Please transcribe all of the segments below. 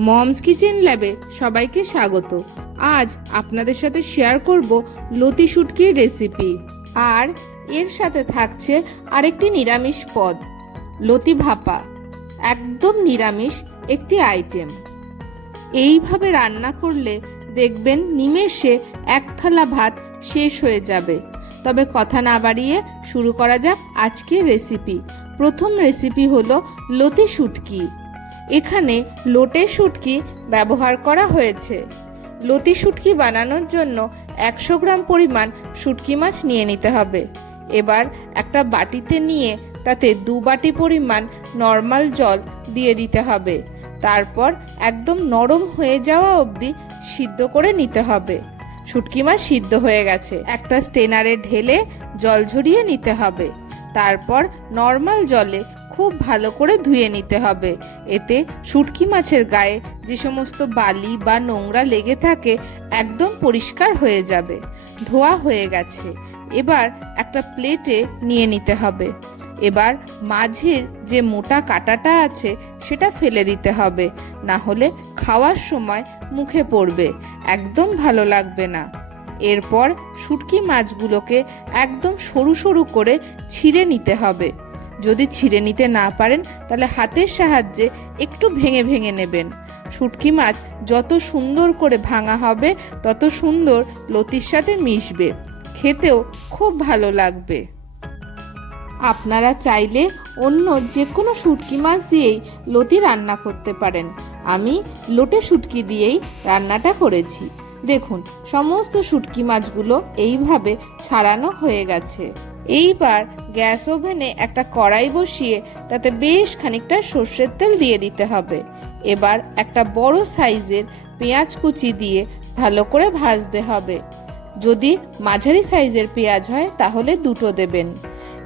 Moms kitchen ল্যাবে সবাইকে স্বাগত। আজ আপনাদের সাথে শেয়ার করব লতি শুটকির রেসিপি। আর এর সাথে থাকছে আরেকটি নিরামিষ পদ, লতি ভাপা। একদম নিরামিষ একটি আইটেম। এইভাবে রান্না করলে দেখবেন নিমেষে এক থালা ভাত শেষ হয়ে যাবে। তবে কথা না বাড়িয়ে শুরু করা যাক আজকের রেসিপি। প্রথম রেসিপি হলো লতি শুটকি। এখানে লোটে শুটকি ব্যবহার করা হয়েছে। লতি শুটকি বানানোর জন্য একশো গ্রাম পরিমাণ শুটকি মাছ নিয়ে নিতে হবে। এবার একটা বাটিতে নিয়ে তাতে দু বাটি পরিমাণ নর্মাল জল দিয়ে দিতে হবে। তারপর একদম নরম হয়ে যাওয়া অবধি সিদ্ধ করে নিতে হবে। শুটকি মাছ সিদ্ধ হয়ে গেছে। একটা স্টেনারে ঢেলে জল ঝরিয়ে নিতে হবে। তারপর নর্মাল জলে খুব ভালো করে ধুয়ে নিতে হবে। এতে শুটকি মাছের গায়ে যে সমস্ত বালি বা নোংরা লেগে থাকে একদম পরিষ্কার হয়ে যাবে। ধোয়া হয়ে গেছে। এবার একটা প্লেটে নিয়ে নিতে হবে। এবার মাঝের যে মোটা কাটাটা আছে সেটা ফেলে দিতে হবে। না হলে খাওয়ার সময় মুখে পড়বে। একদম ভালো লাগবে না। এরপর শুটকি মাছগুলোকে একদম সরু সরু করে ছিঁড়ে নিতে হবে। যদি ছিঁড়ে নিতে না পারেন, তাহলে হাতের সাহায্যে একটু ভেঙে ভেঙে নেবেন। শুটকি মাছ যত সুন্দর করে ভাঙা হবে, তত সুন্দর লতির সাথে মিশবে। খেতেও খুব ভালো লাগবে। আপনারা চাইলে অন্য যে কোনো শুটকি মাছ দিয়েই লতি রান্না করতে পারেন। আমি লোটে শুটকি দিয়েই রান্নাটা করেছি। দেখুন, সমস্ত শুটকি মাছগুলো এইভাবে ছাড়ানো হয়ে গেছে। এইবার গ্যাস ওভেনে একটা কড়াই বসিয়ে তাতে বেশ খানিকটা সর্ষের তেল দিয়ে দিতে হবে। এবার একটা বড় সাইজের পেঁয়াজ কুচি দিয়ে ভালো করে ভাজতে হবে। যদি মাঝারি সাইজের পেঁয়াজ হয়, তাহলে দুটো দেবেন।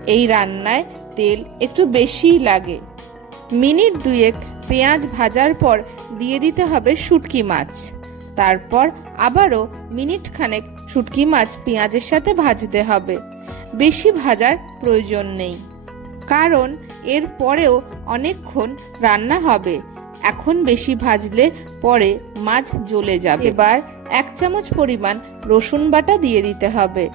এই রান্নায় তেল একটু বেশিই লাগে। মিনিট দুয়েক পেঁয়াজ ভাজার পর দিয়ে দিতে হবে শুটকি মাছ। তারপর আবারও মিনিট খানেক শুটকি মাছ পেঁয়াজের সাথে ভাজতে হবে। বেশি ভাজার প্রয়োজন নেই। কারণ এর পরেও অনেকক্ষণ রান্না হবে। এখন বেশি ভাজলে পরে মাছ জ্বলে যাবে। এবার এক চামচ পরিমাণ রসুন বাটা দিয়ে দিতে হবে।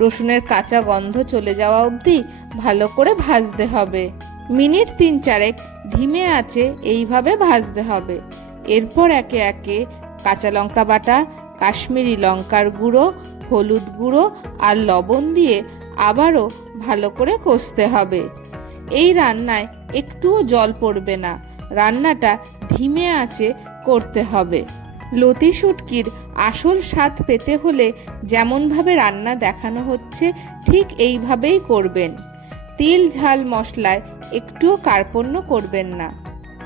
রসুনের কাঁচা গন্ধ চলে যাওয়া অবধি ভালো করে ভাজতে হবে। মিনিট তিন চারেক ধিমে আছে এইভাবে ভাজতে হবে। এরপর একে একে কাঁচা লঙ্কা বাটা, কাশ্মীরি লঙ্কার গুঁড়ো, হলুদ গুঁড়ো আর লবণ দিয়ে আবারও ভালো করে কষতে হবে। এই রান্নায় একটুও জল পড়বে না। রান্নাটা ধিমে আঁচে করতে হবে। লতি শুটকির আসল স্বাদ পেতে হলে যেমনভাবে রান্না দেখানো হচ্ছে, ঠিক এইভাবেই করবেন। তিল ঝাল মশলায় একটুও কার্পণ্য করবেন না।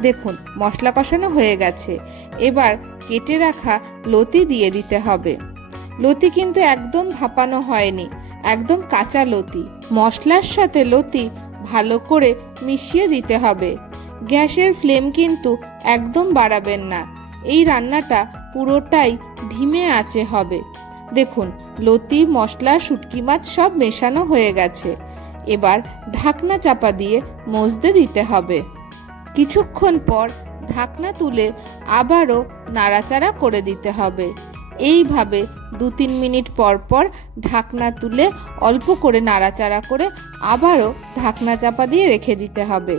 দেখুন, মশলা কষানো হয়ে গেছে। এবার কেটে রাখা লতি দিয়ে দিতে হবে। লতি কিন্তু একদম ভাপানো হয়নি। একদম কাঁচা লতি। মশলার সাথে লতি ভালো করে মিশিয়ে দিতে হবে। গ্যাসের ফ্লেম কিন্তু একদম বাড়াবেন না। এই রান্নাটা পুরোটাই ধিমে আঁচে হবে। দেখুন, লতি, মশলা, শুটকি মাছ সব মেশানো হয়ে গেছে। এবার ঢাকনা চাপা দিয়ে মজতে দিতে হবে। কিছুক্ষণ পর ঢাকনা তুলে আবারও নাড়াচাড়া করে দিতে হবে। এইভাবে দু তিন মিনিট পর পর ঢাকনা তুলে অল্প করে নাড়াচাড়া করে আবারও ঢাকনা চাপা দিয়ে রেখে দিতে হবে।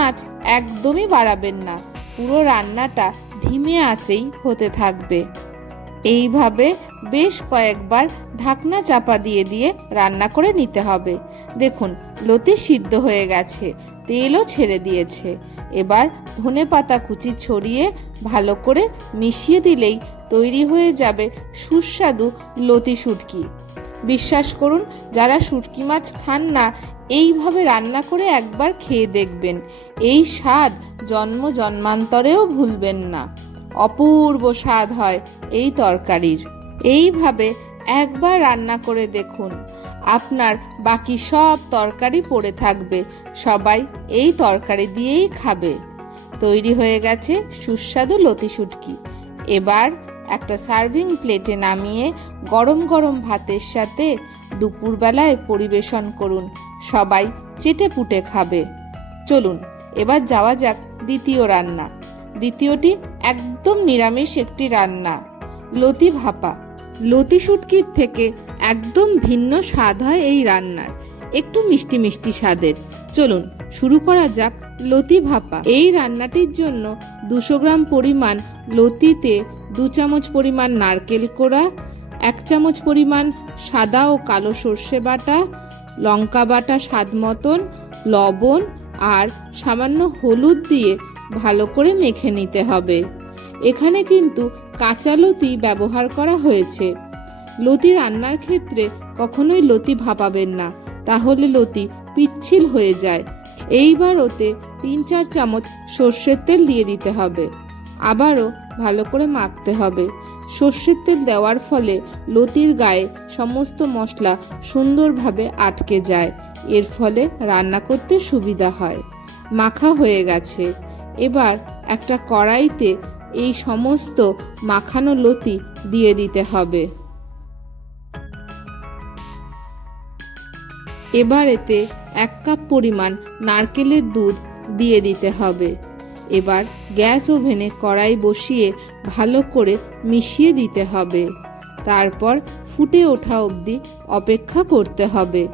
আঁচ একদমই বাড়াবেন না, পুরো রান্নাটা ধিমে আঁচেই হতে থাকবে। এইভাবে বেশ কয়েকবার ঢাকনা চাপা দিয়ে দিয়ে রান্না করে নিতে হবে। দেখুন, লতি সিদ্ধ হয়ে গেছে। তেলও ছেড়ে দিয়েছে। এবার ধনে পাতা কুচি ছড়িয়ে ভালো করে মিশিয়ে দিলেই তৈরি হয়ে যাবে সুস্বাদু লতি শুটকি। বিশ্বাস করুন, যারা শুটকি মাছ খান না, এইভাবে রান্না করে একবার খেয়ে দেখবেন। এই স্বাদ জন্ম জন্মান্তরেও ভুলবেন না। অপূর্ব স্বাদ হয় এই তরকারির। এইভাবে একবার রান্না করে দেখুন। আপনার বাকি সব তরকারি পড়ে থাকবে। সবাই এই তরকারি দিয়েই খাবে। তৈরি হয়ে গেছে সুস্বাদু লতি শুটকি। এবার একটা সার্ভিং প্লেটে নামিয়ে গরম গরম ভাতের সাথে দুপুরবেলায় পরিবেশন করুন। সবাই চেটে পুটে খাবে। চলুন, এবার যাওয়া যাক দ্বিতীয় রান্না। দ্বিতীয়টি একদম নিরামিষ একটি রান্না, লতি ভাপা। লতি শুটকির থেকে একদম ভিন্ন স্বাদ হয় এই রান্নার। একটু মিষ্টি মিষ্টি স্বাদের। চলুন, শুরু করা যাক লতি ভাপা। এই রান্নাটির জন্য দুশো গ্রাম পরিমাণ লতিতে দু চামচ পরিমাণ নারকেল কোড়া, এক চামচ পরিমাণ সাদা ও কালো সর্ষে বাটা, লঙ্কা বাটা স্বাদ মতন, লবণ আর সামান্য হলুদ দিয়ে ভালো করে মেখে নিতে হবে। এখানে কিন্তু কাঁচা লতি ব্যবহার করা হয়েছে। লতি রান্নার ক্ষেত্রে কখনোই লতি ভাপাবেন না। তাহলে লতি পিচ্ছিল হয়ে যায়। এইবার ওতে তিন চার চামচ সর্ষের তেল দিয়ে দিতে হবে। আবারও ভালো করে মাখতে হবে। সর্ষের তেল দেওয়ার ফলে লতির গায়ে সমস্ত মশলা সুন্দরভাবে আটকে যায়। এর ফলে রান্না করতে সুবিধা হয়। মাখা হয়ে গেছে। এবার একটা কড়াইতে এই সমস্ত মাখানো লতি দিয়ে দিতে হবে। এবার এতে এক কাপ পরিমাণ নারকেলের দুধ দিয়ে দিতে হবে। এবার গ্যাস ওভেনে কড়াই বসিয়ে ভালো করে মিশিয়ে দিতে হবে। তারপর ফুটে ওঠা অবধি অপেক্ষা করতে হবে।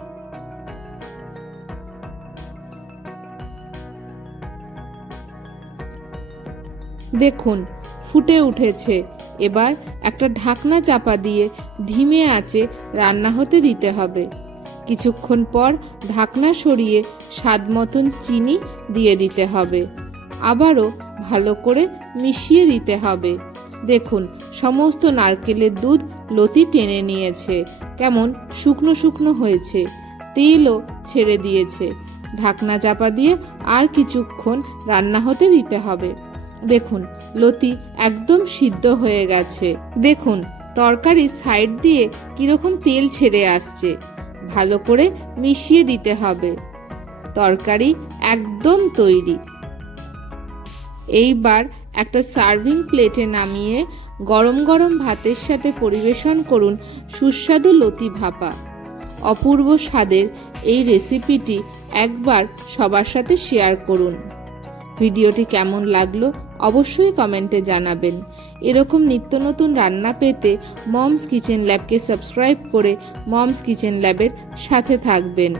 দেখুন, ফুটে উঠেছে। এবার একটা ঢাকনা চাপা দিয়ে ধিমে আঁচে রান্না হতে দিতে হবে। কিছুক্ষণ পর ঢাকনা সরিয়ে স্বাদ মতন চিনি দিয়ে দিতে হবে। আবারও ভালো করে মিশিয়ে দিতে হবে। দেখুন, সমস্ত নারকেলের দুধ লতি টেনে নিয়েছে। কেমন শুকনো শুকনো হয়েছে। তেলও ছেড়ে দিয়েছে। ঢাকনা চাপা দিয়ে আর কিছুক্ষণ রান্না হতে দিতে হবে। দেখুন, লতি একদম সিদ্ধ হয়ে গেছে। দেখুন তরকারি সাইড দিয়ে কীরকম তেল ছেড়ে আসছে। ভালো করে মিশিয়ে দিতে হবে। তরকারি একদম তৈরি। এইবার একটা সার্ভিং প্লেটে নামিয়ে গরম গরম ভাতের সাথে পরিবেশন করুন সুস্বাদু লতি ভাপা। অপূর্ব স্বাদের এই রেসিপিটি একবার সবার সাথে শেয়ার করুন। ভিডিওটি কেমন লাগল অবশ্যই কমেন্টে জানাবেন। এরকম নিত্য নতুন রান্না পেতে মমস কিচেন ল্যাবকে সাবস্ক্রাইব করে মমস কিচেন ল্যাবের সাথে থাকবেন।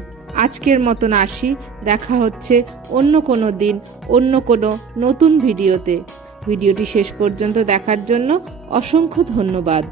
আজকের মতন আসি, দেখা হচ্ছে অন্য কোনো দিন, অন্য কোনো নতুন ভিডিওতে। ভিডিওটি শেষ পর্যন্ত দেখার জন্য অসংখ্য ধন্যবাদ।